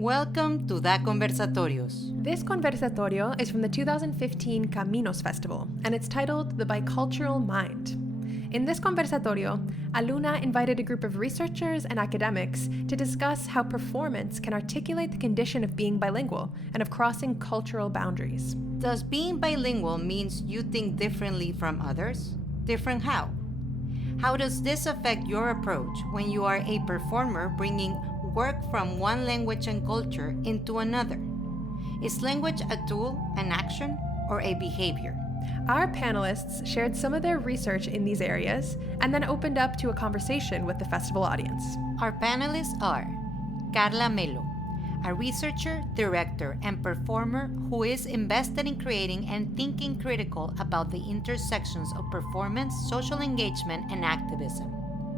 Welcome to the Conversatorios. This Conversatorio is from the 2015 CAMINOS Festival, and it's titled The Bicultural Mind. In this Conversatorio, Aluna invited a group of researchers and academics to discuss how performance can articulate the condition of being bilingual and of crossing cultural boundaries. Does being bilingual means you think differently from others? Different how? How does this affect your approach when you are a performer bringing work from one language and culture into another? Is language a tool, an action, or a behavior? Our panelists shared some of their research in these areas and then opened up to a conversation with the festival audience. Our panelists are Carla Melo, a researcher, director, and performer who is invested in creating and thinking critical about the intersections of performance, social engagement, and activism.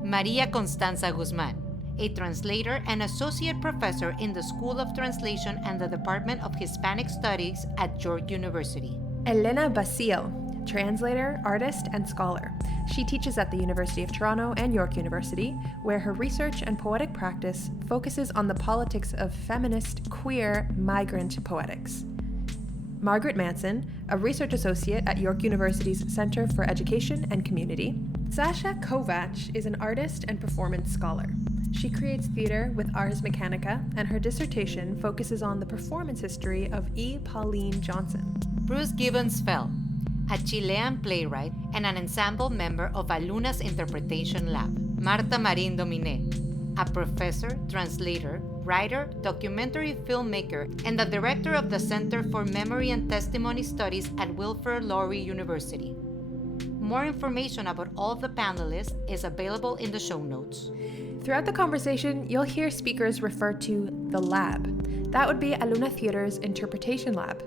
María Constanza Guzmán, a translator and associate professor in the School of Translation and the Department of Hispanic Studies at York University. Elena Basile, translator, artist, and scholar. She teaches at the University of Toronto and York University, where her research and poetic practice focuses on the politics of feminist, queer, migrant poetics. Margaret Manson, a research associate at York University's Center for Education and Community. Sasha Kovacs is an artist and performance scholar. She creates theater with Ars Mechanica, and her dissertation focuses on the performance history of E. Pauline Johnson. Bruce Gibbons Fell, a Chilean playwright and an ensemble member of Aluna's Interpretation Lab. Marta Marin Domine, a professor, translator, writer, documentary filmmaker, and the director of the Center for Memory and Testimony Studies at Wilfrid Laurier University. More information about all of the panelists is available in the show notes. Throughout the conversation, you'll hear speakers refer to the lab. That would be Aluna Theatre's Interpretation Lab,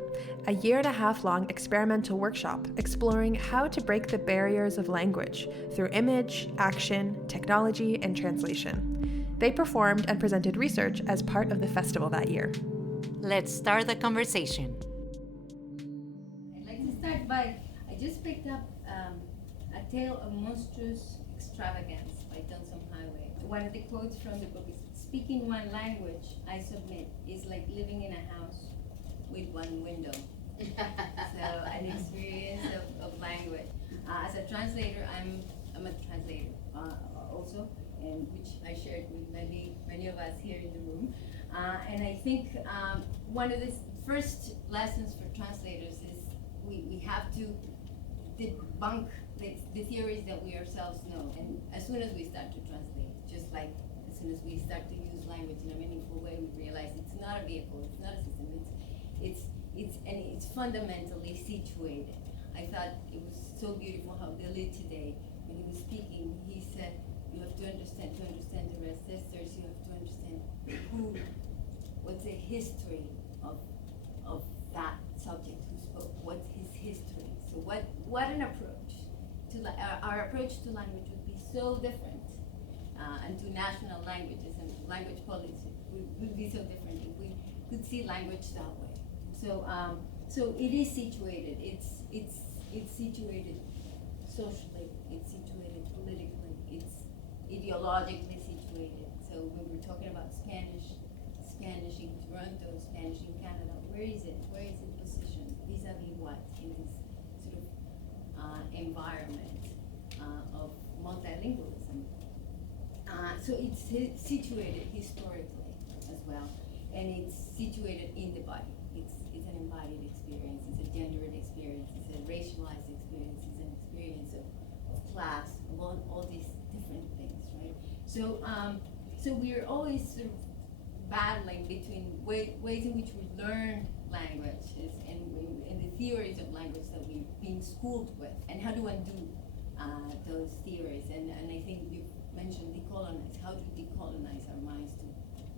a year-and-a-half-long experimental workshop exploring how to break the barriers of language through image, action, technology, and translation. They performed and presented research as part of the festival that year. Let's start the conversation. I'd like to start by, I just picked up A Tale of Monstrous Extravagance by Johnson Highway. One of the quotes from the book is, "Speaking one language, I submit, is like living in a house with one window." So an experience of language. As a translator, I'm a translator also, and which I shared with many of us here in the room. And I think one of the first lessons for translators is we have to debunk the theories that we ourselves know. And as soon as we start to translate, just like as soon as we start to use language in a meaningful way, we realize it's not a vehicle, it's not a system, it's fundamentally situated. I thought it was so beautiful how Billy today, when he was speaking, he said, you have to understand the rest sisters, you have to understand what's the history of that subject who spoke, what's his history. So what an approach. Our approach to language would be so different, and to national languages and language policy would be so different if we could see language that way. So it is situated. It's situated socially. It's situated politically. It's ideologically situated. So when we're talking about Spanish in Toronto, Spanish in Canada, where is it? Where is it positioned vis-a-vis what in this sort of environment of multilingualism? So it's situated historically as well, and it's situated in the body. It's an embodied experience. It's a gendered experience. It's a racialized experience. It's an experience of class, of all these different things, right? So we're always sort of battling between ways in which we learn languages and the theories of language that we've been schooled with, and how to undo those theories. And I think you mentioned decolonize, how to decolonize our minds to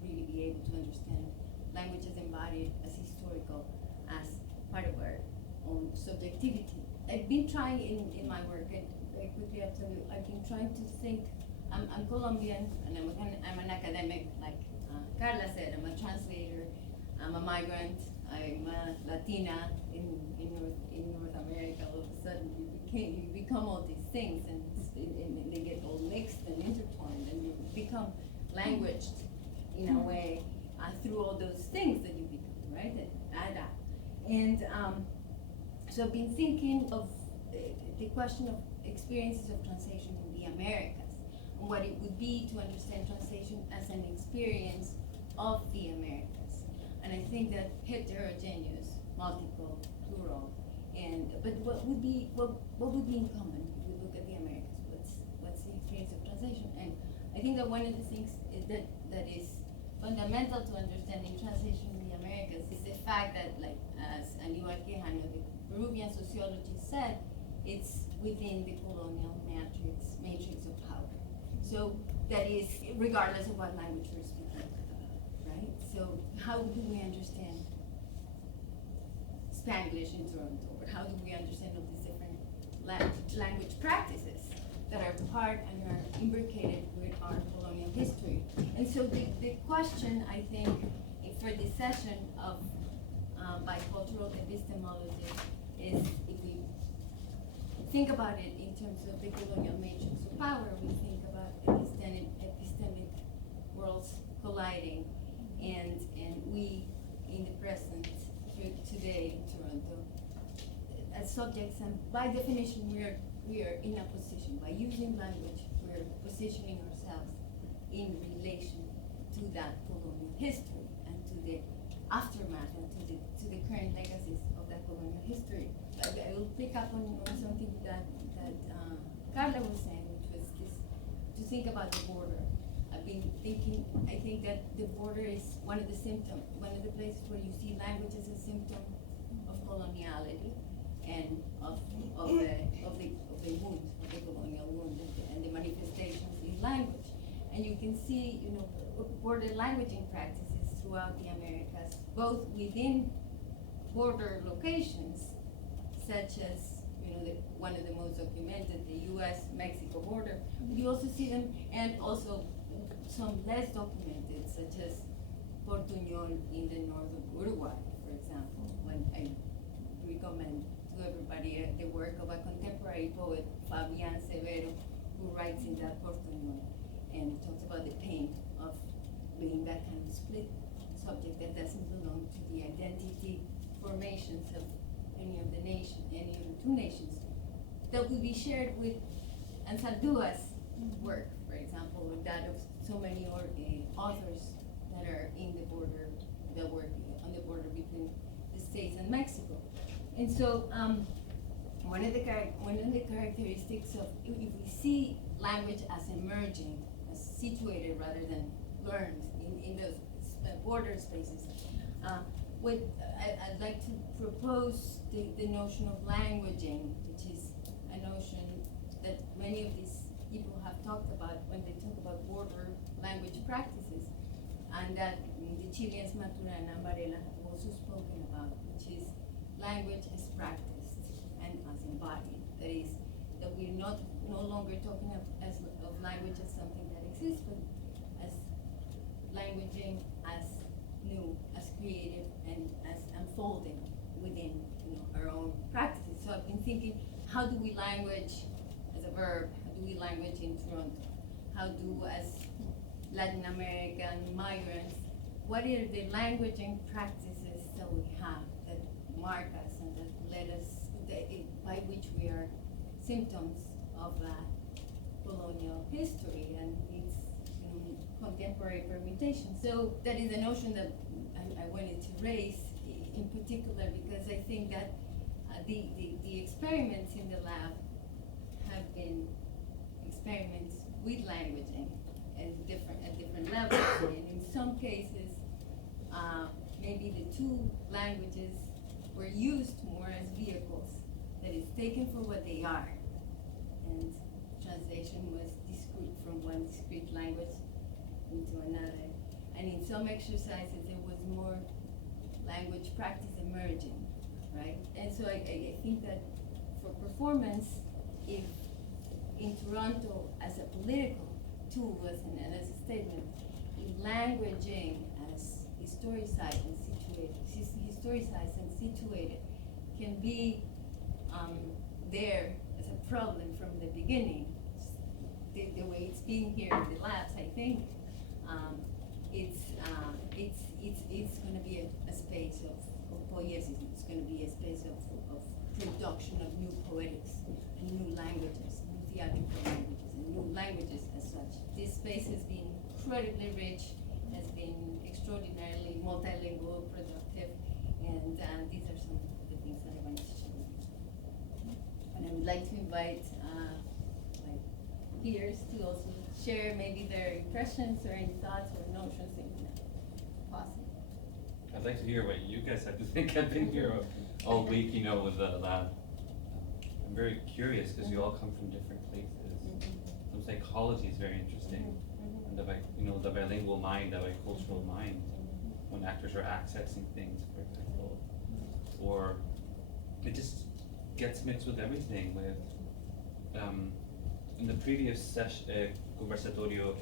really be able to understand language as embodied, as historical, as part of our own subjectivity. I've been trying in my work, and very quickly I'll tell you, I've been trying to think, I'm Colombian, and I'm an academic, like Carla said, I'm a translator, I'm a migrant, I'm a Latina in North America. All of a sudden you become all these things, and they get all mixed and intertwined, and you become languaged in a way through all all those things that you become, right? And so I've been thinking of the question of experiences of translation in the Americas, and what it would be to understand translation as an experience of the Americas. And I think that heterogeneous, multiple, plural, but what would be in common if we look at the Americas? What's the experience of translation? And I think that one of the things that is fundamental to understanding translation in the Americas is the fact that, like, as Aníbal Quijano, the Peruvian sociologist, said, it's within the colonial matrix of power. So that is regardless of what language we're speaking, right? So how do we understand Spanglish in Toronto, or how do we understand all these different language practices that are part and are imbricated with our colonial history? And so the question, I think, for this session of bicultural epistemology is, if we think about it in terms of the colonial matrix of power, we think about epistemic worlds colliding, and we, in the present, today in Toronto, as subjects, and by definition we are in a position, by using language, we're positioning ourselves in relation to that colonial history and to the aftermath and to the current legacies of that colonial history. I will pick up on something that Carla was saying, which was this, to think about the border. I've been thinking, I think that the border is one of the places where you see language as a symptom of coloniality and of the wound, of the colonial wound, and the manifestations in language. And you can see, border languaging practices throughout the Americas, both within border locations, such as one of the most documented, the U.S.-Mexico border. But you also see them, and also some less documented, such as Portuñol in the north of Uruguay, for example. When I recommend to everybody the work of a contemporary poet, Fabián Severo, who writes in that Portuñol and talks about the pain of being that kind of split subject that doesn't belong to the identity formations of any of the two nations, that will be shared with Ansardua's work, for example, with that of so many authors that are in the border, that work on the border between the States and Mexico. And so one of the characteristics of, if we see language as emerging, as situated rather than learned in those border spaces, I'd like to propose the notion of languaging, which is a notion that many of these people have talked about when they talk about border language practices, and that the Chileans Maturana and Varela have also spoken about, which is language as practiced and as embodied. That is, that we're no longer talking of language as something that exists, but as languaging as new, as creative, and as unfolding within our own practices. So I've been thinking, how do we language as a verb? How do we language in Toronto? How do, as Latin American migrants, what are the languaging practices that we have that mark us and that let us, by which we are symptoms of that colonial history and its contemporary permutation? So that is a notion that I wanted to raise in particular, because I think that the experiments in the lab have been experiments with languaging at different levels, and in some cases maybe the two languages were used more as vehicles, that is, taken for what they are, and translation was discrete from one discrete language into another. And in some exercises there was more language practice emerging, right? And so I think that for performance, if in Toronto as a political tool, and as a statement, if languaging as historicized and situated can be there as a problem from the beginning, the way it's being here in the labs, I think it's it's going to be a space of poiesis. It's going to be a space of production of new poetics and new languages, new theatrical languages, and new languages as such. This space has been incredibly rich, has been extraordinarily multilingual, productive, and these are some of the things that I wanted to share with you. And I would like to invite my peers to also share maybe their impressions or any thoughts or notions that you have possible. I'd like to hear what you guys have to think. I've been here all week, with the lab. I'm very curious because you all come from different places. Some psychology is very interesting. And the bilingual mind, the bicultural mind, when actors are accessing things, for example. Or it just gets mixed with everything. In the previous session, Conversatorio,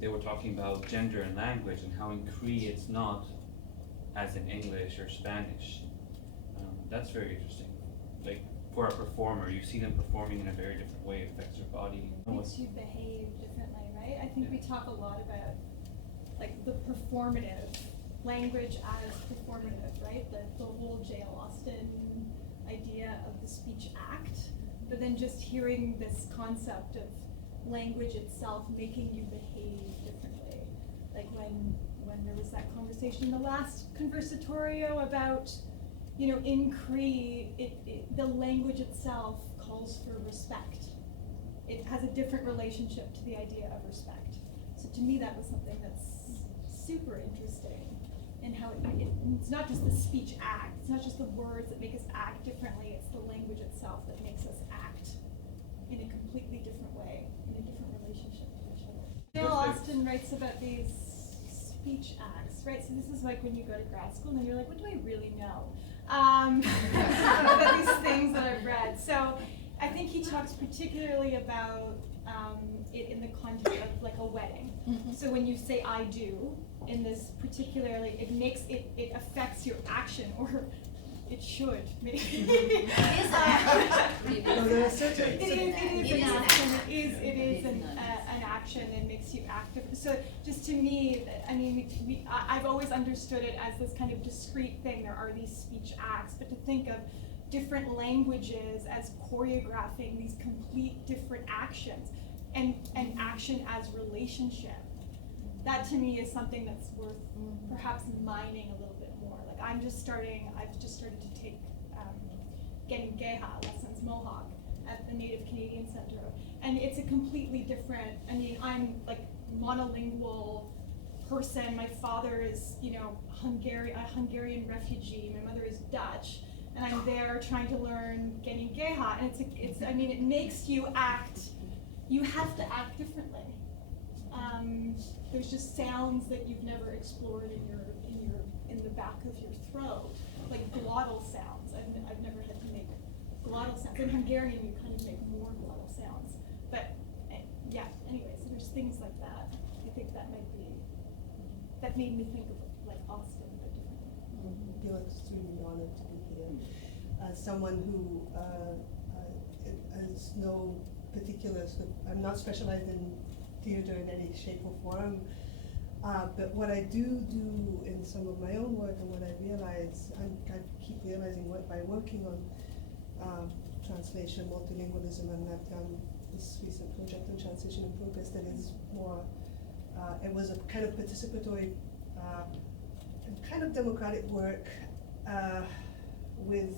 they were talking about gender and language and how in Cree it's not as in English or Spanish. That's very interesting. Like for a performer, you see them performing in a very different way, it affects your body. Makes you behave differently, right? I think we talk a lot about like the performative language as performative, right? The whole J.L. Austen idea of the speech act, but then just hearing this concept of language itself making you behave differently. Like when there was that conversation in the last Conversatorio about, in Cree, the language itself calls for respect. It has a different relationship to the idea of respect. So to me, that was something that's super interesting in how it's not just the speech act, it's not just the words that make us act differently, it's the language itself that makes us act in a completely different way, in a different relationship to each other. Bill Austin writes about these speech acts, right? So this is like when you go to grad school and then you're like, what do I really know? About these things that I've read. So I think he talks particularly about it in the context of like a wedding. So when you say I do, in this particularly, it affects your action, or it should, maybe. It is an action and makes you active. So just to me, I've always understood it as this kind of discrete thing. There are these speech acts, but to think of different languages as choreographing these complete different actions, and action as relationship. That to me is something that's worth perhaps mining a little bit more. Like I've just started to take Gengeha lessons, Mohawk, at the Native Canadian Center. And it's a completely different, I'm like monolingual person. My father is, a Hungarian refugee. My mother is Dutch. And I'm there trying to learn Gengeha. And it makes you act, you have to act differently. There's just sounds that you've never explored in the back of your throat, like glottal sounds. I've never had to make glottal sounds. In Hungarian, you kind of make more glottal sounds. But anyway, so there's things like that. I think that made me think of like Austin, but differently. I feel extremely honored to be here. As someone who has no particular, I'm not specialized in theater in any shape or form, but what I do in some of my own work and what I realize, I keep realizing by working on translation, multilingualism, and I've done this recent project on translation in progress that is more, it was a kind of participatory and kind of democratic work with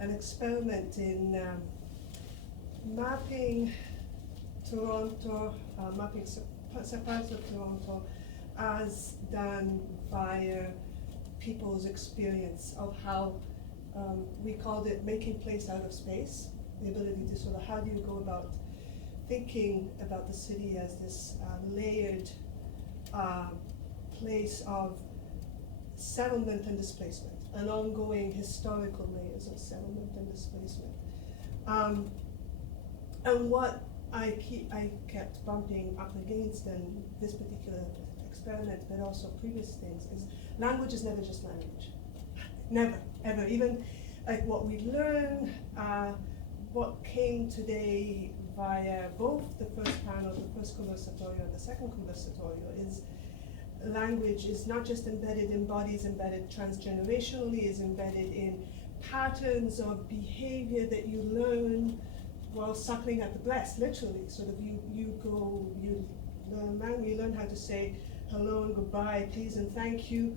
an experiment in mapping Toronto, mapping parts of Toronto as done via people's experience of how we called it making place out of space, the ability to sort of, how do you go about thinking about the city as this layered place of settlement and displacement, an ongoing historical layers of settlement and displacement. And what I kept bumping up against in this particular experiment, but also previous things, is language is never just language. Never, ever. Even like what we learn, what came today via both the first panel, the first Conversatorio and the second Conversatorio, is language is not just embedded in bodies, embedded transgenerationally, is embedded in patterns of behavior that you learn while suckling at the breast, literally. Sort of you learn how to say hello and goodbye, please and thank you,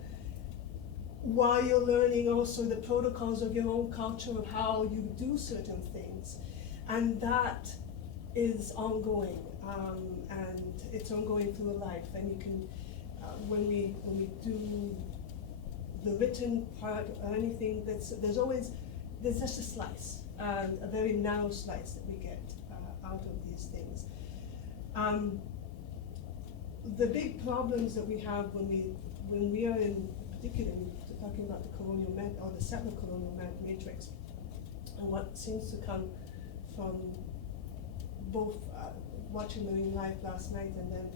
while you're learning also the protocols of your own culture of how you do certain things. And that is ongoing, and it's ongoing through life. And you can, when we do the written part or anything, there's just a slice, a very narrow slice that we get out of these things. The big problems that we have when we are in particular talking about the colonial or the settler colonial matrix, and what seems to come from both watching Marine Life last night and then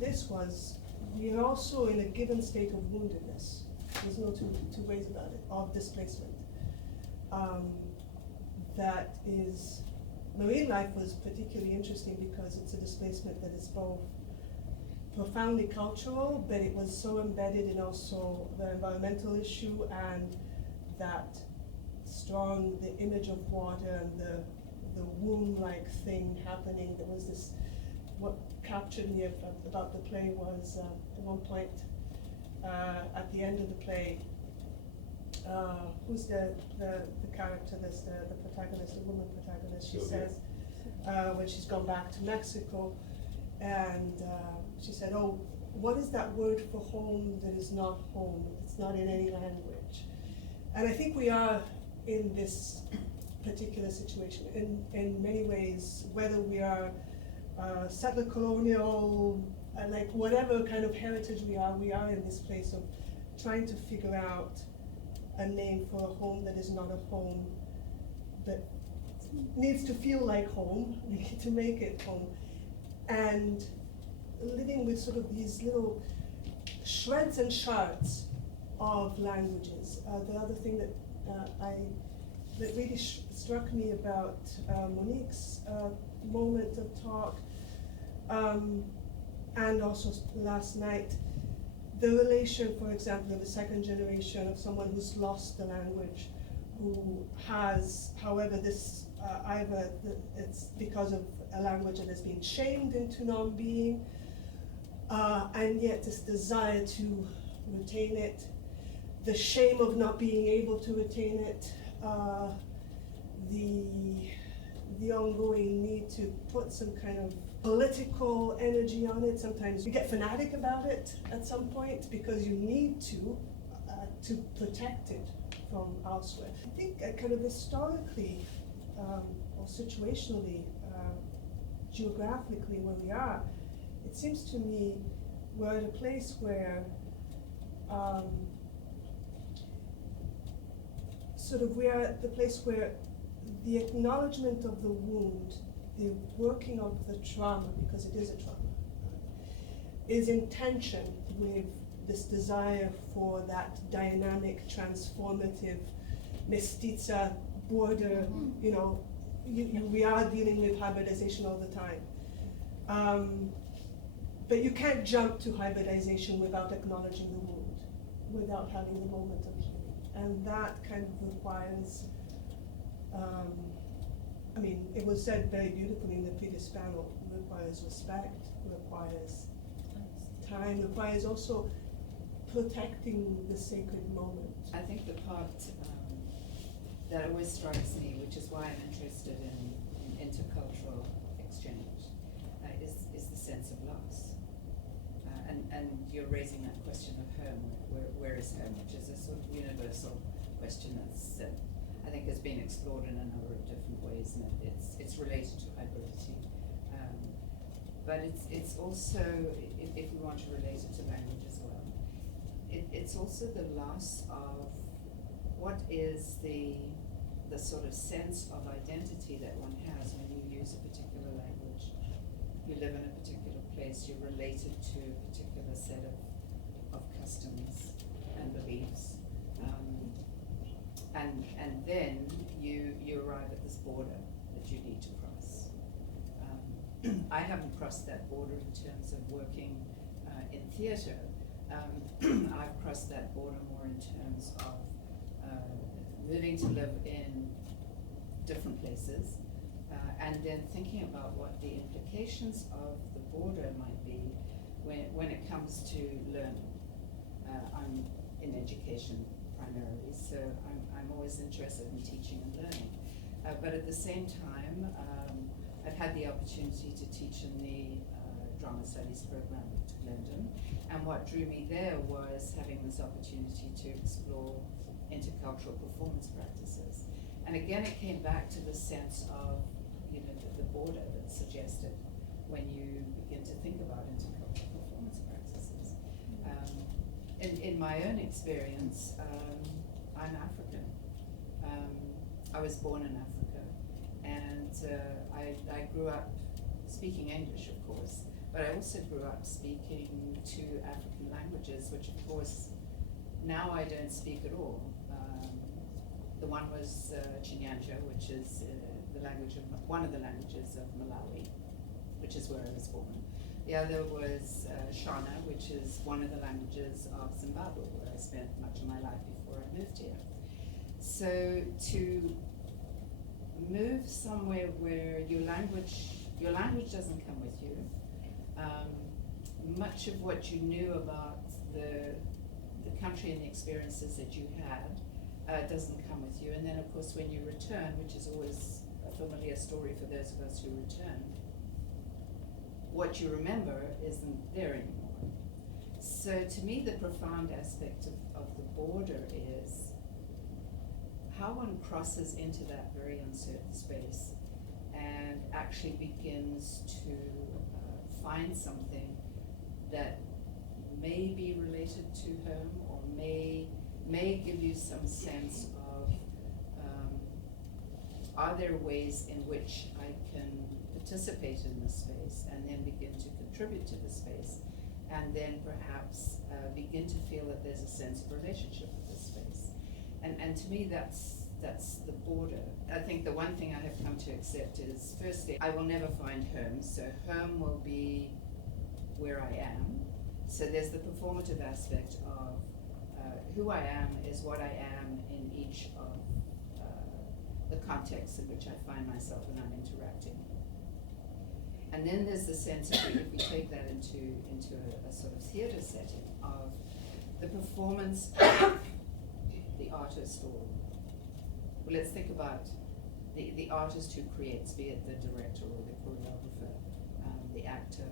this was, we are also in a given state of woundedness. There's no two ways about it, of displacement. That is, Marine Life was particularly interesting because it's a displacement that is both profoundly cultural, but it was so embedded in also the environmental issue and that strong, the image of water and the womb-like thing happening. There was this, what captured me about the play was at one point at the end of the play, who's the character that's the protagonist, the woman protagonist, she says, when she's gone back to Mexico, and she said, oh, what is that word for home that is not home? It's not in any language. And I think we are in this particular situation in many ways, whether we are settler colonial, like whatever kind of heritage we are in this place of trying to figure out a name for a home that is not a home, that needs to feel like home, we need to make it home. And living with sort of these little shreds and shards of languages. The other thing that that really struck me about Monique's moment of talk, and also last night, the relation, for example, of a second generation of someone who's lost the language, who has, however, this either it's because of a language that has been shamed into non-being, and yet this desire to retain it, the shame of not being able to retain it, the ongoing need to put some kind of political energy on it. Sometimes you get fanatic about it at some point because you need to protect it from elsewhere. I think kind of historically or situationally, geographically where we are, it seems to me we're at a place where sort of we are at the place where the acknowledgement of the wound, the working of the trauma, because it is a trauma, is in tension with this desire for that dynamic, transformative, mestiza border, you know, we are dealing with hybridization all the time. But you can't jump to hybridization without acknowledging the wound, without having the moment of healing. And that kind of requires, I mean, it was said very beautifully in the previous panel, requires respect, requires time, requires also protecting the sacred moment. I think the part that always strikes me, which is why I'm interested in intercultural exchange, is the sense of loss. And you're raising that question of home, where is home, which is a sort of universal question that's I think has been explored in a number of different ways, and it's related to hybridity. But it's also, if we want to relate it to language as well, it's also the loss of what is the sort of sense of identity that one has when you use a particular language. You live in a particular place, you're related to a particular set of customs and beliefs. And then you arrive at this border that you need to cross. I haven't crossed that border in terms of working in theatre, I've crossed that border more in terms of moving to live in different places, and then thinking about what the implications of the border might be when it comes to learning. I'm in education primarily, so I'm always interested in teaching and learning. But at the same time, I've had the opportunity to teach in the drama studies program at Glendon, and what drew me there was having this opportunity to explore intercultural performance practices. And again, it came back to the sense of, the border that's suggested when you begin to think about intercultural performance practices. In my own experience, I'm African. I was born in Africa, and I grew up speaking English, of course, but I also grew up speaking two African languages, which of course now I don't speak at all. The one was Chinyanja, which is one of the languages of Malawi, which is where I was born. The other was Shona, which is one of the languages of Zimbabwe, where I spent much of my life before I moved here. So to move somewhere where your language doesn't come with you, much of what you knew about the country and the experiences that you had doesn't come with you. And then of course when you return, which is always a familiar story for those of us who return, what you remember isn't there anymore. So to me, the profound aspect of the border is how one crosses into that very uncertain space and actually begins to find something that may be related to home, or may give you some sense of, are there ways in which I can participate in this space and then begin to contribute to the space, and then perhaps begin to feel that there's a sense of relationship with this space. And to me, that's the border. I think the one thing I have come to accept is, firstly, I will never find home, so home will be where I am. So there's the performative aspect of who I am is what I am in each of the contexts in which I find myself when I'm interacting. And then there's the sense of, if we take that into a sort of theatre setting, of the performance of the artist, or well, let's think about the artist who creates, be it the director or the choreographer, the actor,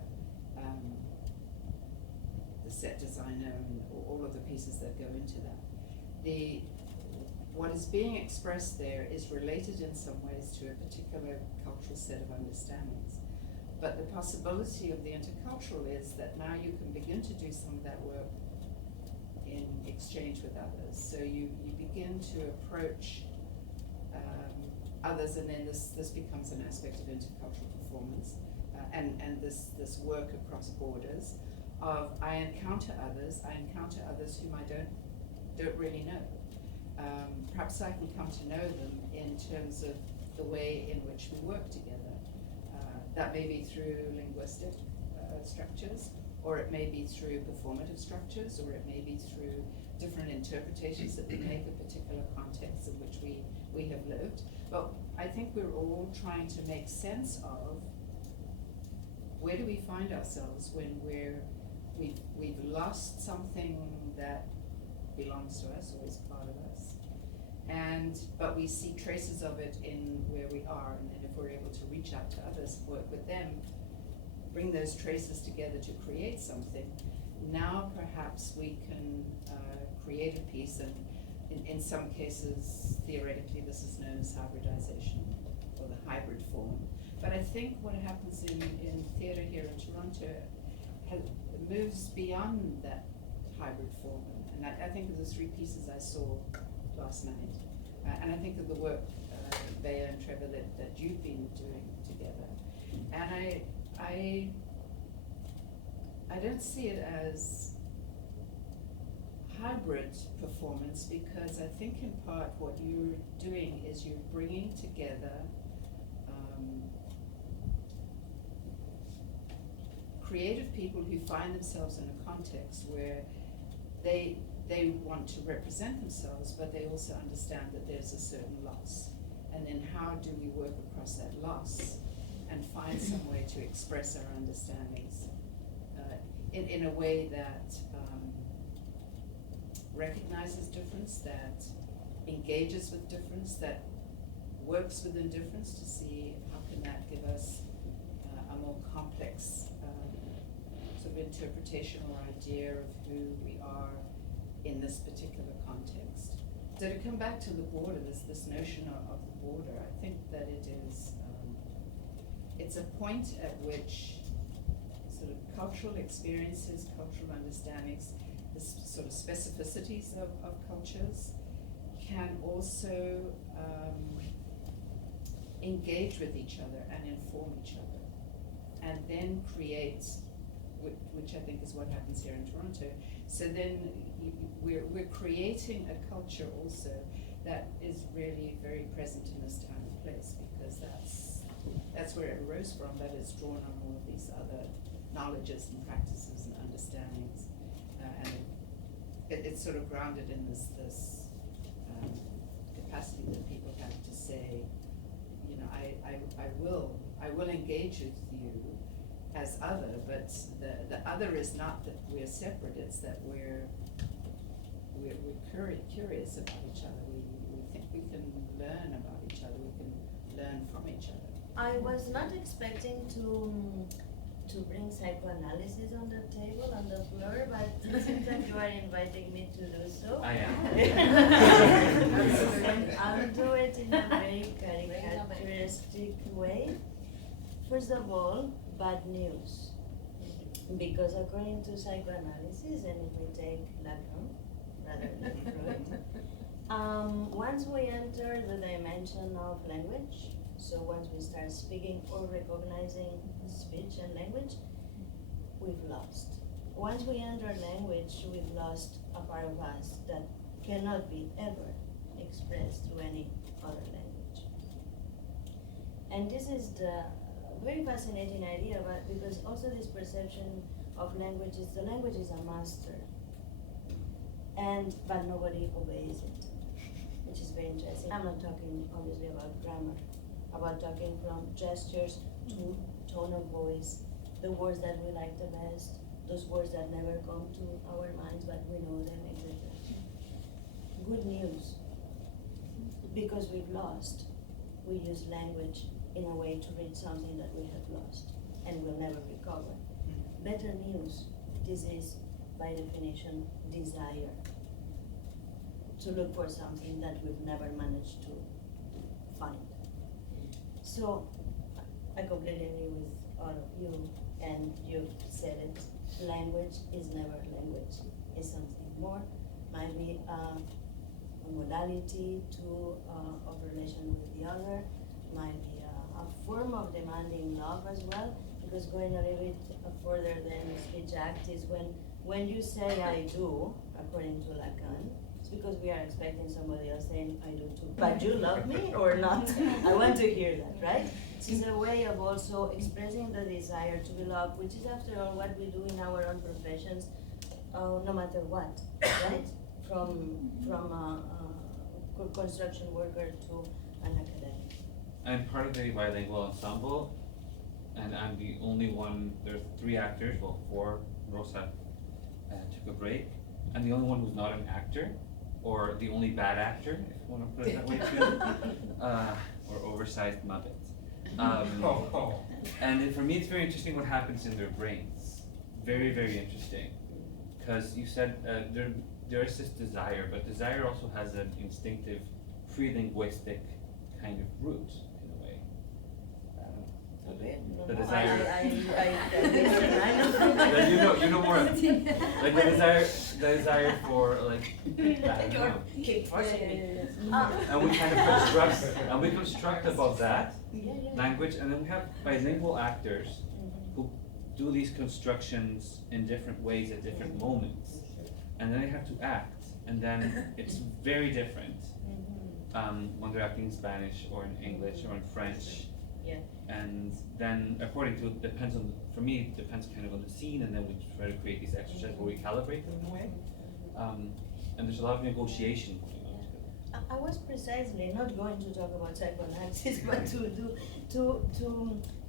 the set designer, and all of the pieces that go into that. What is being expressed there is related in some ways to a particular cultural set of understandings. But the possibility of the intercultural is that now you can begin to do some of that work in exchange with others. So you begin to approach others, and then this becomes an aspect of intercultural performance, and this work across borders of I encounter others whom I don't really know. Perhaps I can come to know them in terms of the way in which we work together. That may be through linguistic structures, or it may be through performative structures, or it may be through different interpretations that we make of particular contexts in which we have lived. But I think we're all trying to make sense of where do we find ourselves when we've lost something that belongs to us or is part of us, but we see traces of it in where we are, and then if we're able to reach out to others, work with them, bring those traces together to create something, now perhaps we can create a piece, and in some cases, theoretically, this is known as hybridization, or the hybrid form. But I think what happens in theatre here in Toronto moves beyond that hybrid form. And I think of the three pieces I saw last night. And I think of the work, Bea and Trevor, that you've been doing together. And I don't see it as hybrid performance, because I think in part what you're doing is you're bringing together creative people who find themselves in a context where they want to represent themselves, but they also understand that there's a certain loss. And then how do we work across that loss and find some way to express our understandings in a way that recognizes difference, that engages with difference, that works within difference to see how can that give us a more complex sort of interpretation or idea of who we are in this particular context. So to come back to the border, this notion of the border, I think that it is, it's a point at which sort of cultural experiences, cultural understandings, the sort of specificities of cultures can also engage with each other and inform each other, and then create, which I think is what happens here in Toronto. So then we're creating a culture also that is really very present in this time and place, because that's where it arose from, but it's drawn on all of these other knowledges and practices and understandings, and it's sort of grounded in this capacity that people have to say, you know, I will engage with you as other, but the other is not that we're separate, it's that we're curious about each other. We think we can learn about each other, we can learn from each other. I was not expecting to bring psychoanalysis on the table, on the floor, but it seems that you are inviting me to do so. I am. I'll do it in a very characteristic way. First of all, bad news. Because according to psychoanalysis, and if we take Lacan, rather than Freud, once we enter the dimension of language, so once we start speaking or recognizing speech and language, we've lost. Once we enter language, we've lost a part of us that cannot be ever expressed through any other language. And this is the very fascinating idea, because also this perception of language is the language is a master, but nobody obeys it, which is very interesting. I'm not talking obviously about grammar, about talking from gestures to tone of voice, the words that we like the best, those words that never come to our minds but we know them, etc. Good news, because we've lost, we use language in a way to reach something that we have lost and will never recover. Better news, this is by definition desire, to look for something that we've never managed to find. So I completely agree with all of you, and you've said it, language is never language, it's something more, might be a modality to of relation with the other, might be a form of demanding love as well, because going a little bit further than speech act is when you say I do, according to Lacan, it's because we are expecting somebody else saying I do too. But you love me or not? I want to hear that, right? It's a way of also expressing the desire to be loved, which is after all what we do in our own professions, no matter what, right? From a construction worker to an academic. I'm part of a bilingual ensemble, and I'm the only one. There's 3 actors, well 4. Rosa took a break. I'm the only one who's not an actor, or the only bad actor, if you want to put it that way too, or oversized muppet. And for me, it's very interesting what happens in their brains. Very, very interesting, because you said there is this desire, but desire also has an instinctive, pre-linguistic kind of root. The desire. You know more. Like the desire for like. Keep forcing me. And we construct about that language, and then we have bilingual actors who do these constructions in different ways at different moments, and then they have to act, and then it's very different when they're acting in Spanish or in English or in French. Yeah. And then according to, depends on, for me, it depends kind of on the scene, and then we try to create these exercises where we calibrate them in a way. And there's a lot of negotiation going on. I was precisely not going to talk about psychoanalysis, but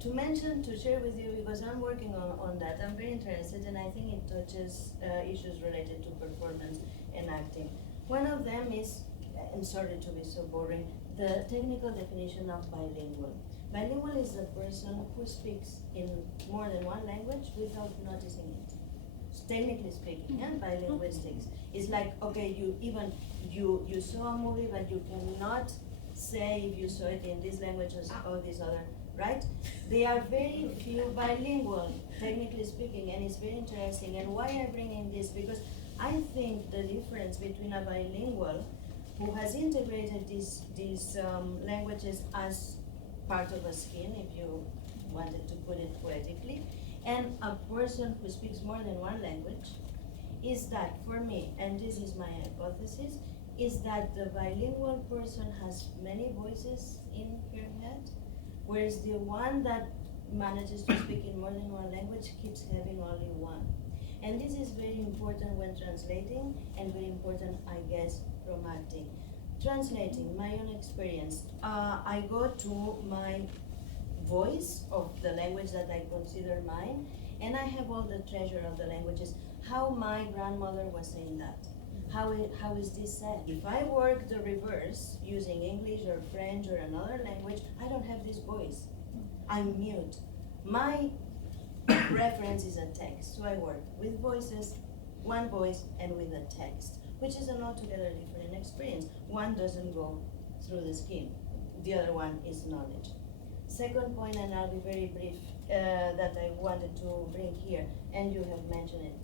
to mention, to share with you, because I'm working on that. I'm very interested, and I think it touches issues related to performance and acting. One of them is, I'm sorry to be so boring, the technical definition of bilingual. Bilingual is a person who speaks in more than one language without noticing it. Technically speaking, and bilinguistics is like, okay, you saw a movie, but you cannot say if you saw it in this language or this other, right? They are very few bilingual, technically speaking, and it's very interesting. And why I bring in this, because I think the difference between a bilingual who has integrated these languages as part of a skin, if you wanted to put it poetically, and a person who speaks more than one language, is that, for me, and this is my hypothesis, is that the bilingual person has many voices in her head, whereas the one that manages to speak in more than one language keeps having only one. And this is very important when translating, and very important, I guess, from acting. Translating, my own experience, I go to my voice of the language that I consider mine, and I have all the treasure of the languages. How my grandmother was saying that. How is this said? If I work the reverse, using English or French or another language, I don't have this voice. I'm mute. My reference is a text, so I work with voices, one voice, and with a text, which is an altogether different experience. One doesn't go through the skin. The other one is knowledge. Second point, and I'll be very brief, that I wanted to bring here, and you have mentioned it.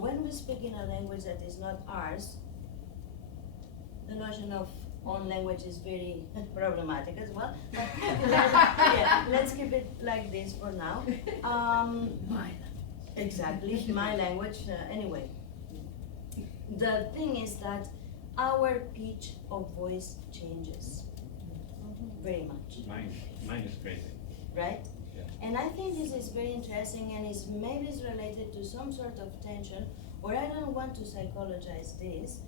When we speak in a language that is not ours, the notion of own language is very problematic as well. Let's keep it like this for now. Exactly, my language, anyway. The thing is that our pitch of voice changes very much. Mine is crazy. Right? Yeah. And I think this is very interesting, and is maybe related to some sort of tension, or I don't want to psychologize this.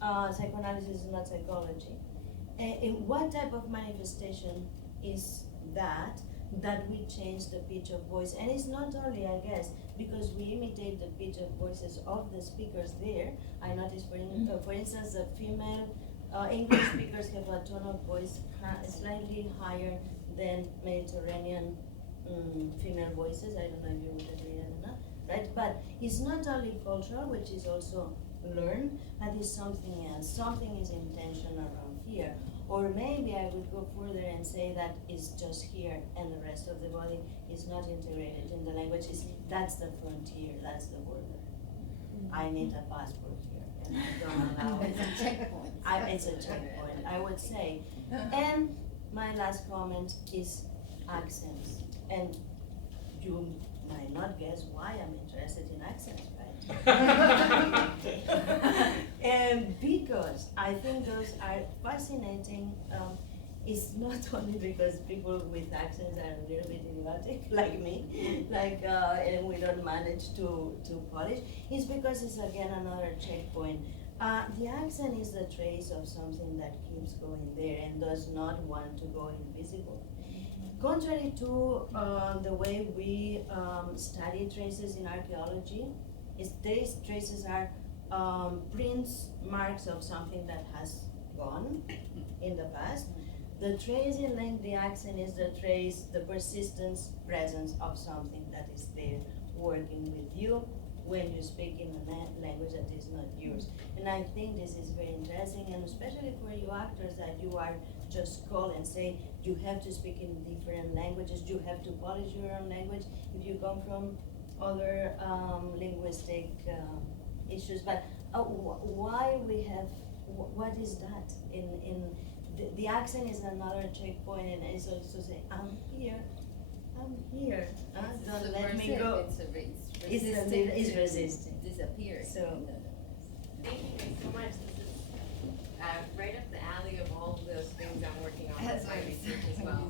Psychoanalysis is not psychology. And what type of manifestation is that we change the pitch of voice? And it's not only, I guess, because we imitate the pitch of voices of the speakers there. I noticed, for instance, the female English speakers have a tone of voice slightly higher than Mediterranean female voices. I don't know if you would agree or not, right? But it's not only cultural, which is also learned, but it's something else. Something is in tension around here. Or maybe I would go further and say that it's just here, and the rest of the body is not integrated in the language. That's the frontier, that's the border. I need a passport here, and I don't allow it. It's a checkpoint. It's a checkpoint, I would say. And my last comment is accents. And you might not guess why I'm interested in accents, right? And because I think those are fascinating. It's not only because people with accents are a little bit idiotic, like me, and we don't manage to polish. It's because it's again another checkpoint. The accent is the trace of something that keeps going there and does not want to go invisible. Contrary to the way we study traces in archaeology, these traces are prints, marks of something that has gone in the past. The trace in the accent is the trace, the persistence, presence of something that is there working with you when you speak in a language that is not yours. And I think this is very interesting, and especially for you actors, that you are just called and say you have to speak in different languages, you have to polish your own language if you come from other linguistic issues. But why we have, what is that? The accent is another checkpoint, and it's also saying, I'm here. Don't let me go. It's resisting. Disappearing. So, thank you guys so much. This is right up the alley of all those things I'm working on with my research as well.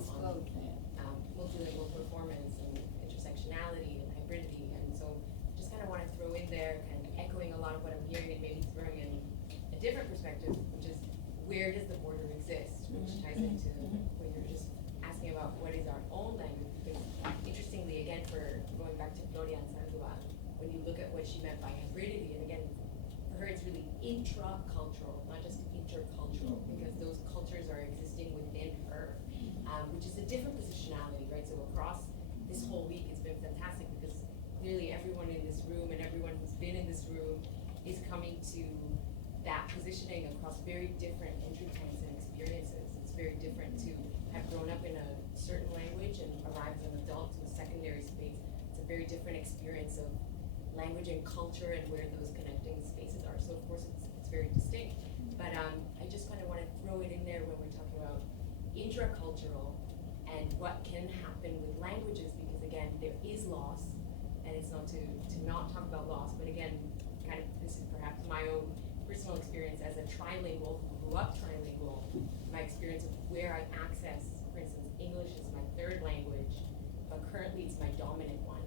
different perspective, which is where does the border exist, which ties into what you're just asking about, what is our own language, because interestingly, again, for going back to Gloria and Sandua, when you look at what she meant by hybridity, and again, for her it's really intra-cultural, not just intercultural, because those cultures are existing within her, which is a different positionality, right? So across this whole week, it's been fantastic because clearly everyone in this room and everyone who's been in this room is coming to that positioning across very different entry points and experiences. It's very different to have grown up in a certain language and arrive as an adult to a secondary space. It's a very different experience of language and culture and where those connecting spaces are. So of course it's very distinct. But I just kind of want to throw it in there when we're talking about intracultural and what can happen with languages, because again, there is loss, and it's not to not talk about loss, but again, kind of this is perhaps my own personal experience as a trilingual who grew up trilingual, my experience of where I access, for instance, English is my third language, but currently it's my dominant one.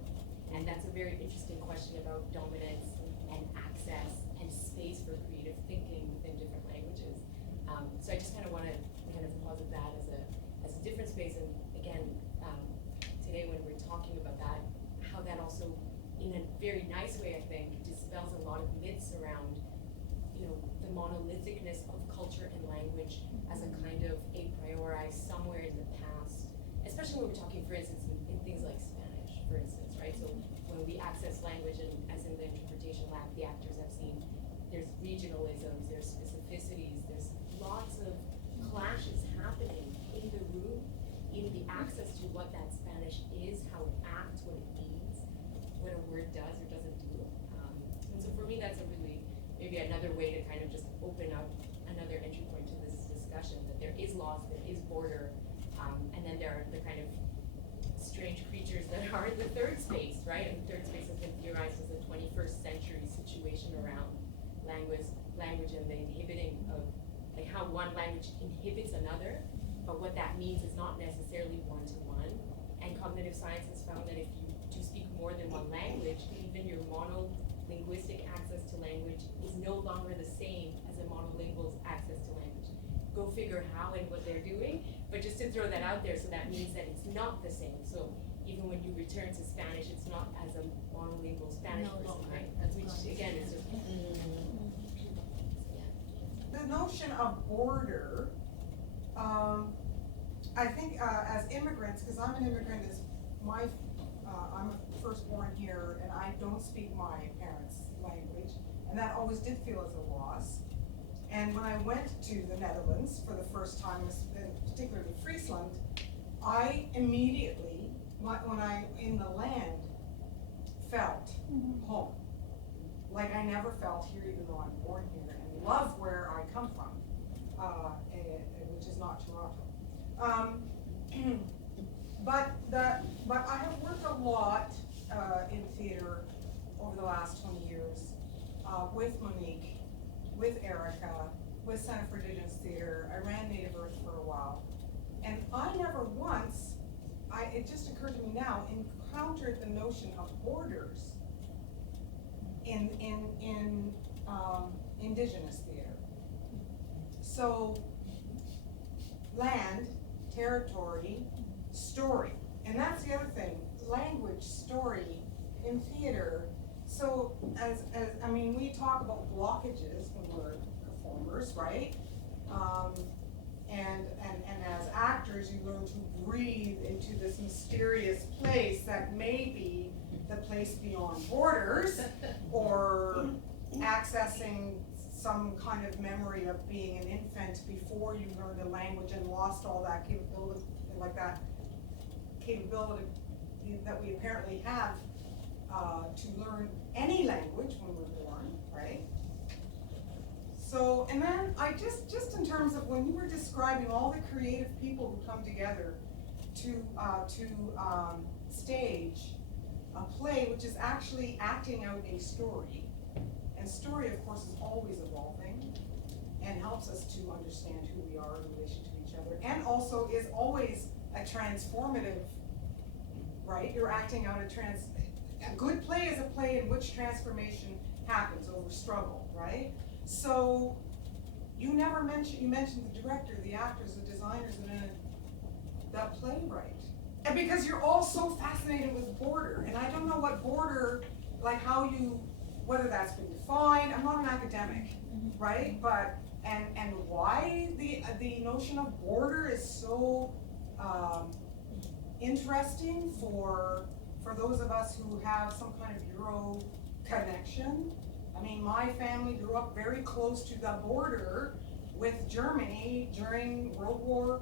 And that's a very interesting question about dominance and access and space for creative thinking within different languages. So I just kind of want to kind of posit that as a different space. And again, today when we're talking about that, how that also, in a very nice way, I think, dispels a lot of myths around, you know, the monolithicness of culture and language as a kind of a priori somewhere in the past, especially when we're talking, for instance, in things like Spanish, for instance, right? So when we access language, and as in the interpretation lab, the actors have seen, there's regionalisms, there's specificities, there's lots of clashes happening in the room, in the access to what that Spanish is, how it acts, what it means, what a word does or doesn't do. And so for me, that's a really, maybe another way to kind of just open up another entry point to this discussion, that there is loss, there is border, and then there are the kind of strange creatures that are in the third space, right? And the third space has been theorized as a 21st century situation around language and the inhibiting of, like how one language inhibits another, but what that means is not necessarily one-to-one. And cognitive science has found that if you do speak more than one language, even your monolinguistic access to language is no longer the same as a monolingual's access to language. Go figure how and what they're doing, but just to throw that out there, so that means that it's not the same. So even when you return to Spanish, it's not as a monolingual Spanish person, right? Which again is just the notion of border, I think as immigrants, because I'm an immigrant, I'm firstborn here, and I don't speak my parents' language, and that always did feel as a loss. And when I went to the Netherlands for the first time, particularly Friesland, I immediately, when I in the land, felt home, like I never felt here, even though I'm born here and love where I come from, which is not Toronto. But I have worked a lot in theater over the last 20 years with Monique, with Erica, with Center for Indigenous Theater. I ran Native Earth for a while, and I never once, it just occurred to me now, encountered the notion of borders in Indigenous theater. So land, territory, story, and that's the other thing, language, story in theater. So as I mean, we talk about blockages when we're performers, right? And as actors, you learn to breathe into this mysterious place that may be the place beyond borders, or accessing some kind of memory of being an infant before you learned a language and lost all that capability, like that capability that we apparently have to learn any language when we're born, right? So, and then I just in terms of when you were describing all the creative people who come together to stage a play, which is actually acting out a story. And story, of course, is always evolving and helps us to understand who we are in relation to each other, and also is always a transformative, right? You're acting out a good play is a play in which transformation happens over struggle, right? So you never mentioned, you mentioned the director, the actors, the designers, and then the playwright. And because you're all so fascinated with border, and I don't know what border, like how you, whether that's been defined, I'm not an academic, right? But, and why the notion of border is so interesting for those of us who have some kind of Euro connection. I mean, my family grew up very close to the border with Germany during World War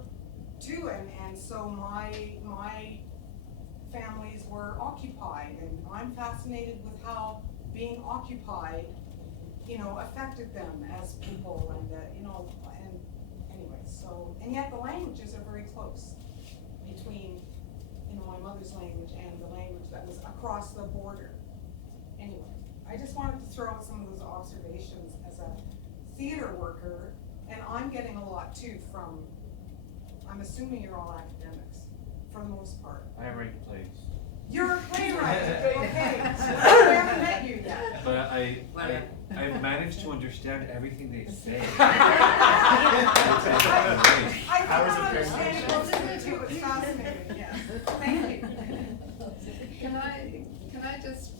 II, and so my families were occupied, and I'm fascinated with how being occupied, you know, affected them as people, and you know, and anyway, so, and yet the languages are very close between, you know, my mother's language and the language that was across the border. Anyway, I just wanted to throw out some of those observations as a theater worker, and I'm getting a lot too from, I'm assuming you're all academics, for the most part. I write plays. You're a playwright, okay, I haven't met you yet. But I've managed to understand everything they say. I don't understand it, listening to it's fascinating, yeah. Thank you. Can I just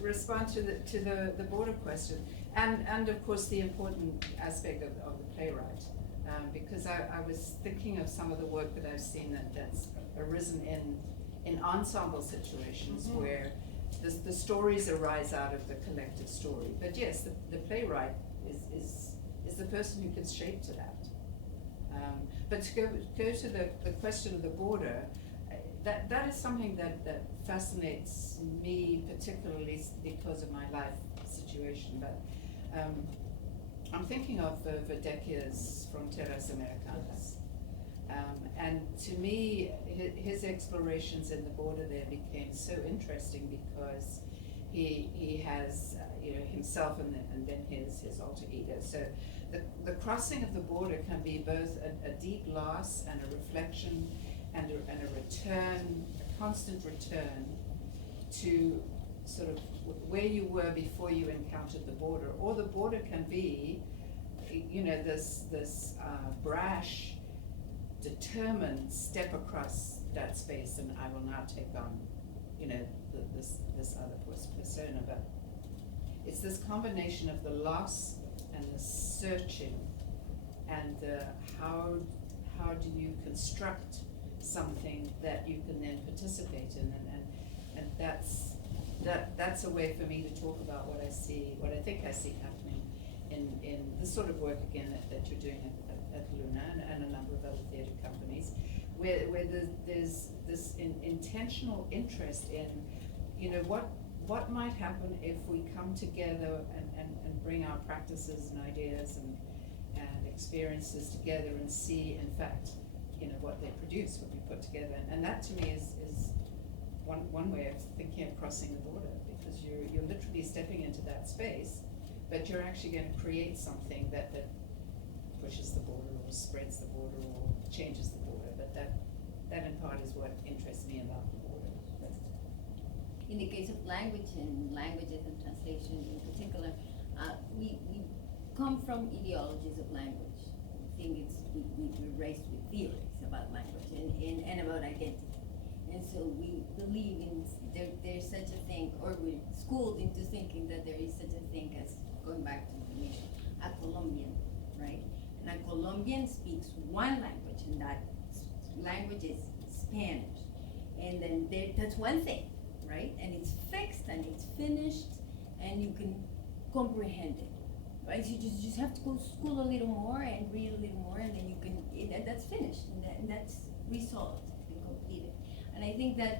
respond to the border question, and of course the important aspect of the playwright, because I was thinking of some of the work that I've seen that's arisen in ensemble situations where the stories arise out of the collective story. But yes, the playwright is the person who gives shape to that. But to go to the question of the border, that is something that fascinates me, particularly because of my life situation. But I'm thinking of Verdecchia's Fronteras Americanas. And to me, his explorations in the border there became so interesting because he has you know, himself and then his alter ego. So the crossing of the border can be both a deep loss and a reflection and a return, a constant return to sort of where you were before you encountered the border. Or the border can be, you know, this brash, determined step across that space, and I will now take on, you know, this other persona. But it's this combination of the loss and the searching, and how do you construct something that you can then participate in, and that's a way for me to talk about what I think I see happening in this sort of work again that you're doing at Luna and a number of other theatre companies, where there's this intentional interest in, you know, what might happen if we come together and bring our practices and ideas and experiences together and see, in fact, you know, what they produce, what we put together. And that to me is one way of thinking of crossing the border, because you're literally stepping into that space, but you're actually going to create something that pushes the border or spreads the border or changes the border. But that in part is what interests me about the border. In the case of language and languages and translation in particular, we come from ideologies of language. I think we're raised with theories about language and about identity. And so we believe in there's such a thing, or we're schooled into thinking that there is such a thing as, going back to the nation, a Colombian, right? And a Colombian speaks one language, and that language is Spanish. And then that's one thing, right? And it's fixed and it's finished, and you can comprehend it, right? So you just have to go to school a little more and read a little more, and then you can, that's finished, and that's resolved and completed. And I think there's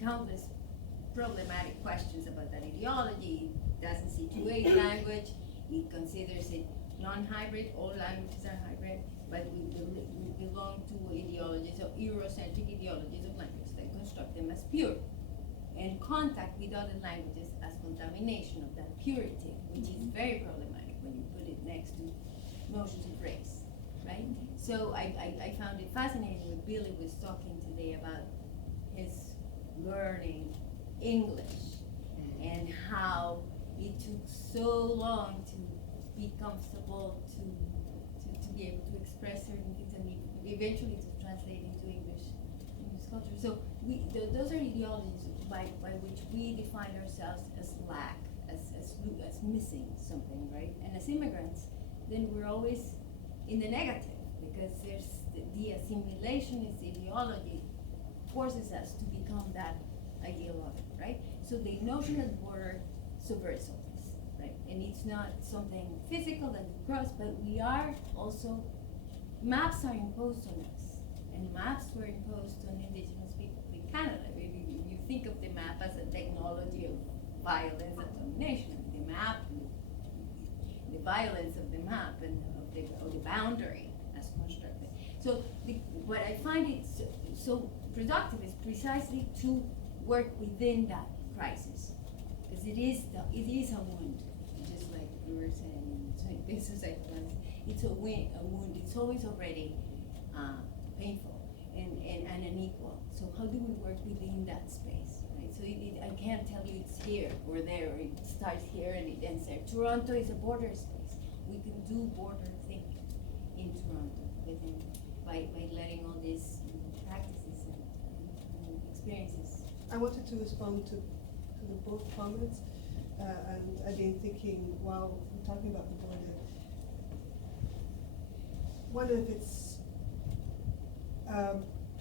countless problematic questions about that ideology. It doesn't situate language. It considers it non-hybrid. All languages are hybrid, but we belong to ideologies, or Eurocentric ideologies of language that construct them as pure, and contact with other languages as contamination of that purity, which is very problematic when you put it next to notions of race, right? So I found it fascinating when Billy was talking today about his learning English and how it took so long to be comfortable to be able to express certain things and eventually to translate into English culture. So those are ideologies by which we define ourselves as lack, as missing something, right? And as immigrants, then we're always in the negative, because there's the assimilationist ideology forces us to become that ideology, right? So the notion of border subverts all this, right? And it's not something physical that we cross, but we are also, maps are imposed on us, and maps were imposed on indigenous people in Canada. If you think of the map as a technology of violence and domination, the map, the violence of the map and of the boundary as constructed. So what I find it so productive is precisely to work within that crisis, because it is a wound, just like we were saying. It's a wound. It's always already painful and unequal. So how do we work within that space, right? So I can't tell you it's here or there, or it starts here and it ends there. Toronto is a border space. We can do border thinking in Toronto by letting all these practices and experiences. I wanted to respond to the both comments, and I've been thinking while we're talking about the border, wonder if it's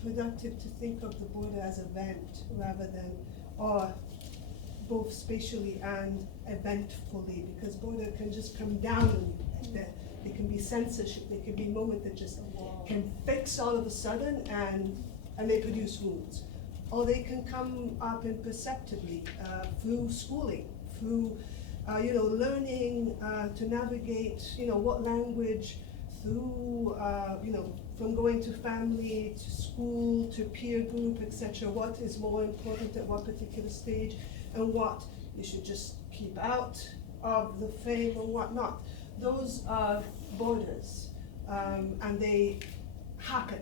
productive to think of the border as event rather than, or both spatially and eventfully, because border can just come down on you. There can be censorship, there can be a moment that just can fix all of a sudden and they produce wounds. Or they can come up imperceptibly through schooling, through learning to navigate what language, through from going to family, to school, to peer group, etc. What is more important at what particular stage, and what you should just keep out of the frame and what not. Those are borders, and they happen.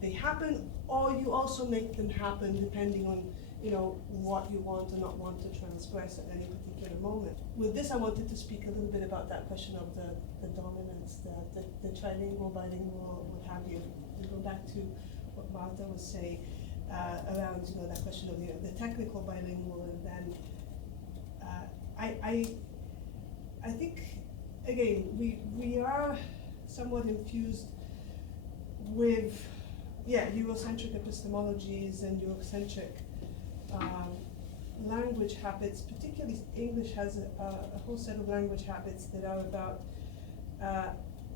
They happen, or you also make them happen depending on what you want or not want to transgress at any particular moment. With this, I wanted to speak a little bit about that question of the dominance, the trilingual, bilingual, what have you. We go back to what Marta was saying around that question of the technical bilingual, and then I think again we are somewhat infused with Eurocentric epistemologies and Eurocentric language habits. Particularly English has a whole set of language habits that are about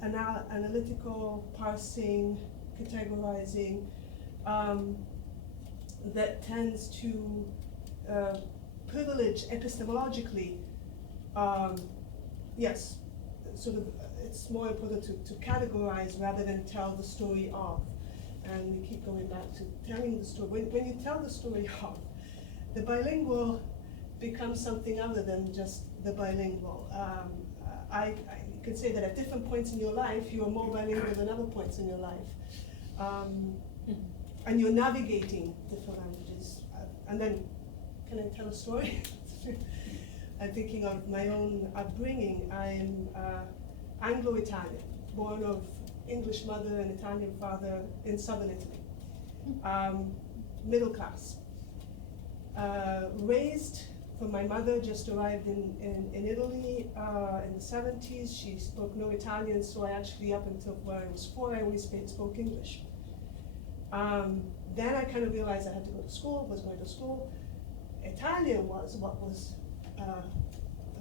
analytical parsing, categorizing, that tends to privilege epistemologically, it's more important to categorize rather than tell the story of. And we keep going back to telling the story. When you tell the story of, the bilingual becomes something other than just the bilingual. I could say that at different points in your life, you are more bilingual than other points in your life. And you're navigating different languages. And then, can I tell a story? I'm thinking of my own upbringing. I'm Anglo-Italian, born of English mother and Italian father in southern Italy. Middle class. Raised from my mother, just arrived in Italy in the 70s. She spoke no Italian, so I actually, up until where I was 4, I only spoke English. Then I kind of realized I had to go to school, was going to school. Italian was what was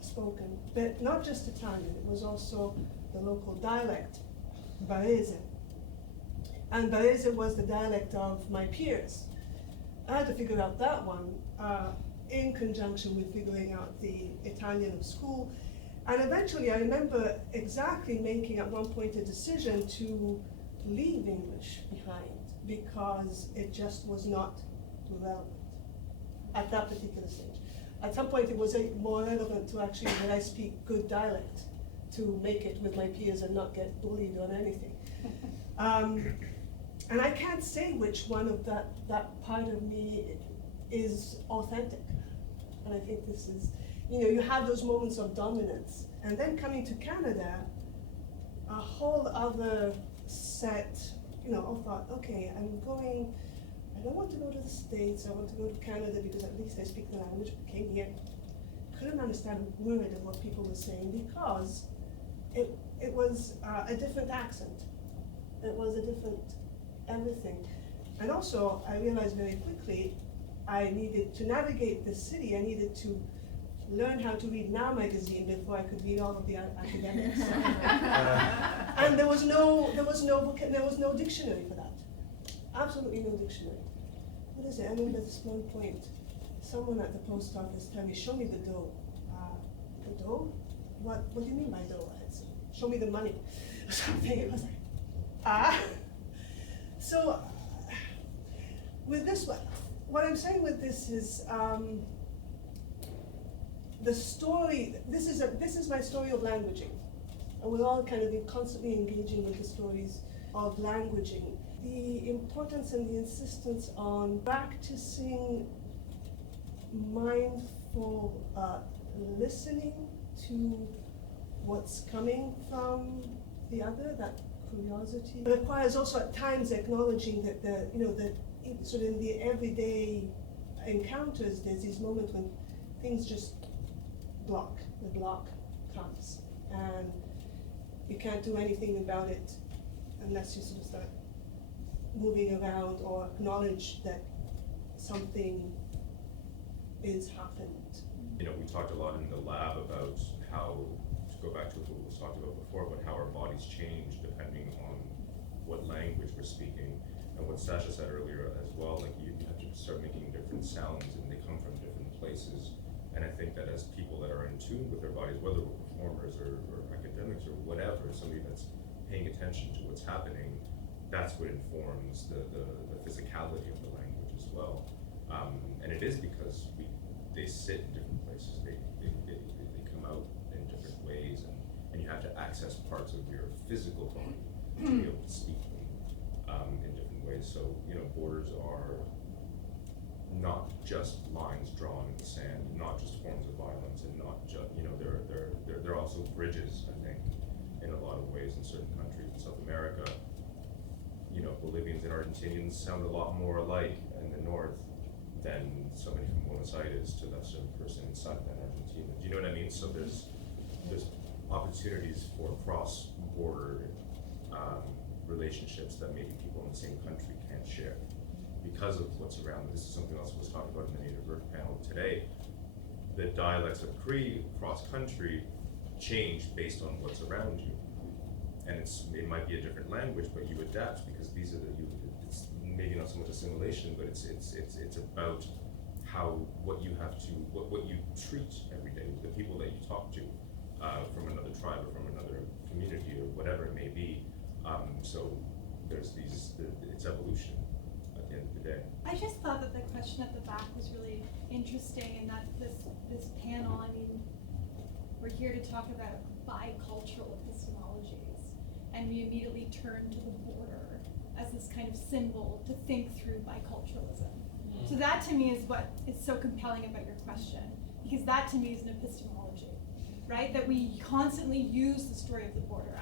spoken, but not just Italian, it was also the local dialect, Barese. And Barese was the dialect of my peers. I had to figure out that one in conjunction with figuring out the Italian of school. And eventually I remember exactly making at one point a decision to leave English behind because it just was not relevant at that particular stage. At some point it was more relevant to actually that I speak good dialect to make it with my peers and not get bullied or anything. And I can't say which one of that part of me is authentic. And I think this is, you have those moments of dominance And then coming to Canada, a whole other set, of thought, okay, I don't want to go to the States, I want to go to Canada because at least I speak the language. Came here, couldn't understand a word of what people were saying because it was a different accent. It was a different everything. And also, I realized very quickly, I needed to navigate the city, I needed to learn how to read Now magazine before I could read all of the academics. And there was no dictionary for that. Absolutely no dictionary. What is it? I remember this one point, someone at the post office told me, show me the dough. The dough? What do you mean by dough? I said, show me the money. Or something. It was like, So, with this one, what I'm saying with this is, the story, this is my story of languaging. And we're all kind of constantly engaging with the stories of languaging. The importance and the insistence on practicing mindful listening to what's coming from the other, that curiosity. It requires also at times acknowledging that sort of in the everyday encounters, there's these moments when things just the block comes, and you can't do anything about it unless you sort of start moving around or acknowledge that something is happened. We talked a lot in the lab about how, to go back to what was talked about before, but how our bodies change depending on what language we're speaking. And what Sasha said earlier as well, like you have to start making different sounds and they come from different places. And I think that as people that are in tune with their bodies, whether we're performers or academics or whatever, somebody that's paying attention to what's happening, that's what informs the physicality of the language as well. And it is because they sit in different places, they come out in different ways, and you have to access parts of your physical body to be able to speak them in different ways. So, borders are not just lines drawn in the sand, not just forms of violence, and not just, they're also bridges, I think, in a lot of ways in certain countries. In South America, Bolivians and Argentinians sound a lot more alike in the north than somebody from Buenos Aires to that certain person in Argentina. Do you know what I mean? So there's opportunities for cross-border relationships that maybe people in the same country can't share because of what's around them. This is something else was talked about in the Native Earth panel today. The dialects of Cree cross-country change based on what's around you. And it might be a different language, but you adapt because these are it's maybe not so much assimilation, but it's about what you treat every day, the people that you talk to from another tribe or from another community or whatever it may be. So there's it's evolution at the end of the day. I just thought that the question at the back was really interesting, and that this panel, we're here to talk about bicultural epistemologies, and we immediately turn to the border as this kind of symbol to think through biculturalism. So that to me is what is so compelling about your question, because that to me is an epistemology, right? That we constantly use the story of the border.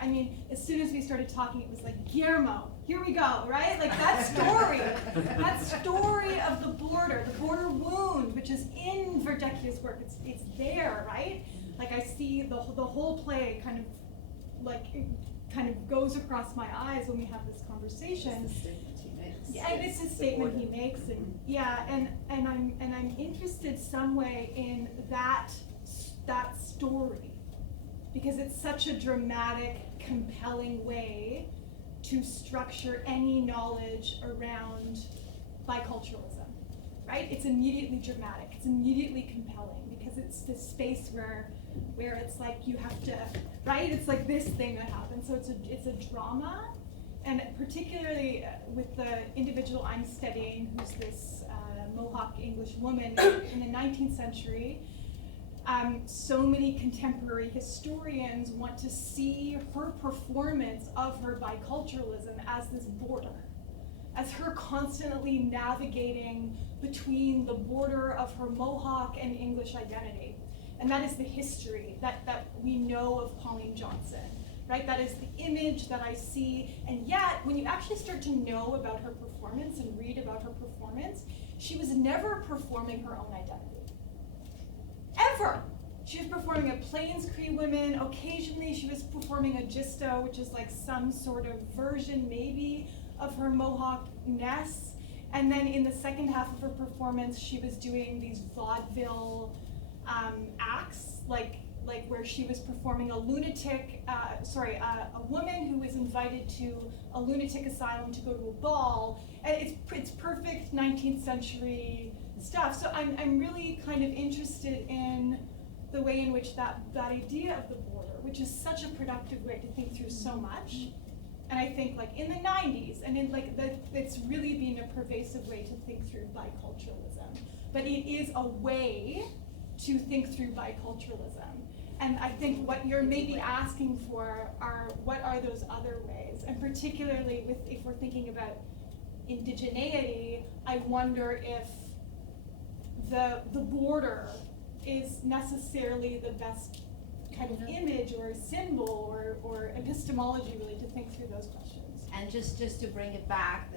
As soon as we started talking, it was like, Guillermo, here we go, right? Like that story of the border wound, which is in Verdecchio's work, it's there, right? Like I see the whole play kind of goes across my eyes when we have this conversation. It's the statement he makes. Yeah, and it's a statement he makes, and I'm interested some way in that story, because it's such a dramatic, compelling way to structure any knowledge around biculturalism, right? It's immediately dramatic, it's immediately compelling, because it's this space where it's like you have to, right? It's like this thing that happens, so it's a drama, and particularly with the individual I'm studying, who's this Mohawk English woman in the 19th century. So many contemporary historians want to see her performance of her biculturalism as this border, as her constantly navigating between the border of her Mohawk and English identity. And that is the history that we know of Pauline Johnson, right? That is the image that I see. And yet, when you actually start to know about her performance and read about her performance, she was never performing her own identity. Ever. She was performing a Plains Cree woman. Occasionally, she was performing a gisto, which is like some sort of version, maybe, of her Mohawk-ness. And then in the second half of her performance, she was doing these vaudeville acts, like where she was performing a lunatic, a woman who was invited to a lunatic asylum to go to a ball. And it's perfect 19th century stuff. So I'm really kind of interested in the way in which that idea of the border, which is such a productive way to think through so much. And I think like in the 90s, and in like it's really been a pervasive way to think through biculturalism. But it is a way to think through biculturalism. And I think what you're maybe asking for are, what are those other ways? And particularly if we're thinking about indigeneity, I wonder if the border is necessarily the best kind of image or symbol or epistemology really to think through those questions. And just to bring it back,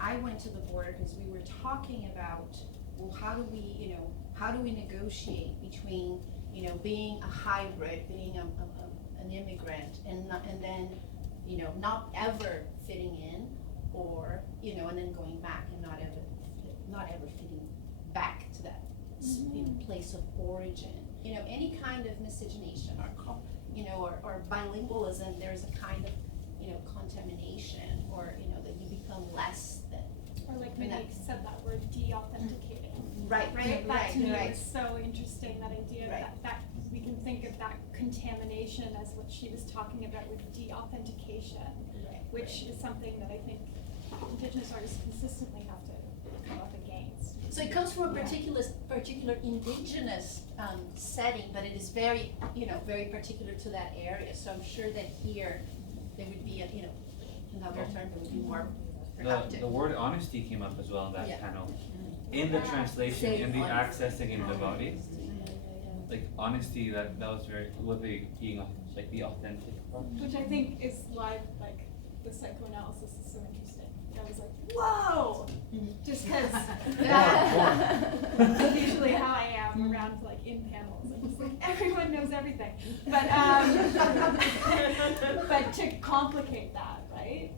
I went to the border because we were talking about, well, how do we negotiate between, being a hybrid, being an immigrant, and then, not ever fitting in, or, and then going back and not ever fitting back to that place of origin. Any kind of miscegenation or bilingualism, there's a kind of, contamination, or, that you become less than. Or like Monique said that word, de-authenticating. Right. That to me right. is so interesting, that idea that we can think of that contamination as what she was talking about with de-authentication, which is something that I think Indigenous artists consistently have to come up against. So it comes from a particular Indigenous setting, but it is very, very particular to that area. So I'm sure that here there would be another term that would be more productive. The word honesty came up as well in that panel. In the translation, in the accessing in the body. Like honesty, that was being like the authentic part. Which I think is why like the psychoanalysis is so interesting. I was like, whoa! Just because that's usually how I am around like in panels. I'm just like, everyone knows everything. But but to complicate that, right?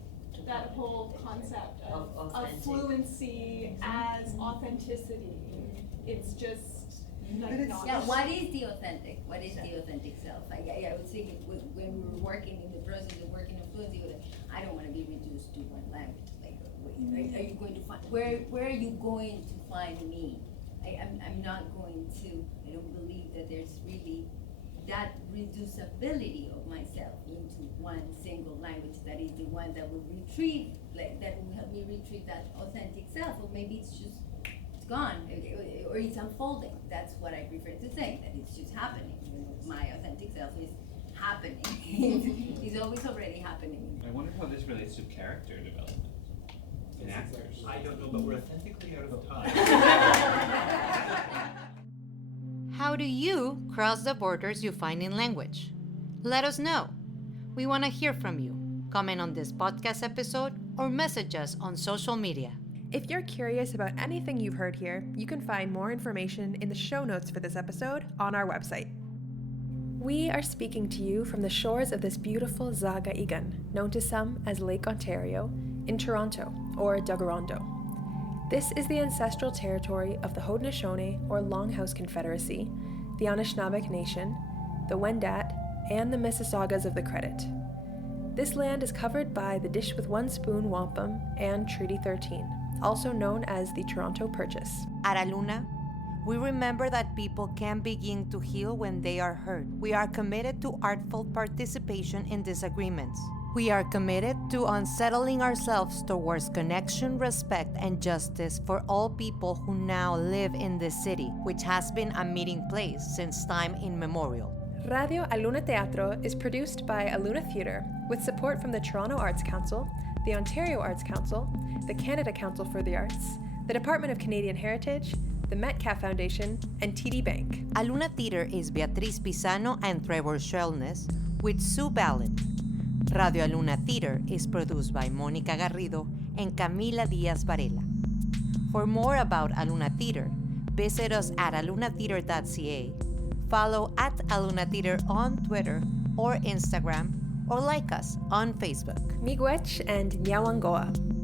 That whole concept of fluency as authenticity. It's just like not. Yeah, what is the authentic? What is the authentic self? I was thinking when we were working in the process of working on fluency, I don't want to be reduced to one language. Like, are you going to find where are you going to find me? I'm not going to. I don't believe that there's really that reducibility of myself into one single language that is the one that will retrieve, that will help me retrieve that authentic self. Or maybe it's gone, or it's unfolding. That's what I prefer to think, that it's just happening. My authentic self is happening. It's always already happening. I wonder how this relates to character development in actors. I don't know, but we're authentically out of time. How do you cross the borders you find in language? Let us know. We want to hear from you. Comment on this podcast episode or message us on social media. If you're curious about anything you've heard here, you can find more information in the show notes for this episode on our website. We are speaking to you from the shores of this beautiful Zaga Igan, known to some as Lake Ontario, in Toronto, or Dagarondo. This is the ancestral territory of the Haudenosaunee, or Longhouse Confederacy, the Anishinaabeg Nation, the Wendat, and the Mississaugas of the Credit. This land is covered by the Dish with One Spoon Wampum and Treaty 13, also known as the Toronto Purchase. At Aluna, we remember that people can begin to heal when they are heard. We are committed to artful participation in disagreements. We are committed to unsettling ourselves towards connection, respect, and justice for all people who now live in this city, which has been a meeting place since time immemorial. Radio Aluna Theatre is produced by Aluna Theatre with support from the Toronto Arts Council, the Ontario Arts Council, the Canada Council for the Arts, the Department of Canadian Heritage, the Metcalf Foundation, and TD Bank. Aluna Theatre is Beatriz Pisano and Trevor Shelness with Sue Ballin. Radio Aluna Theatre is produced by Mónica Garrido and Camila Diaz Varela. For more about Aluna Theatre, visit us at alunatheatre.ca, follow at Aluna Theatre on Twitter or Instagram, or like us on Facebook. Miigwech and Nyawangoa.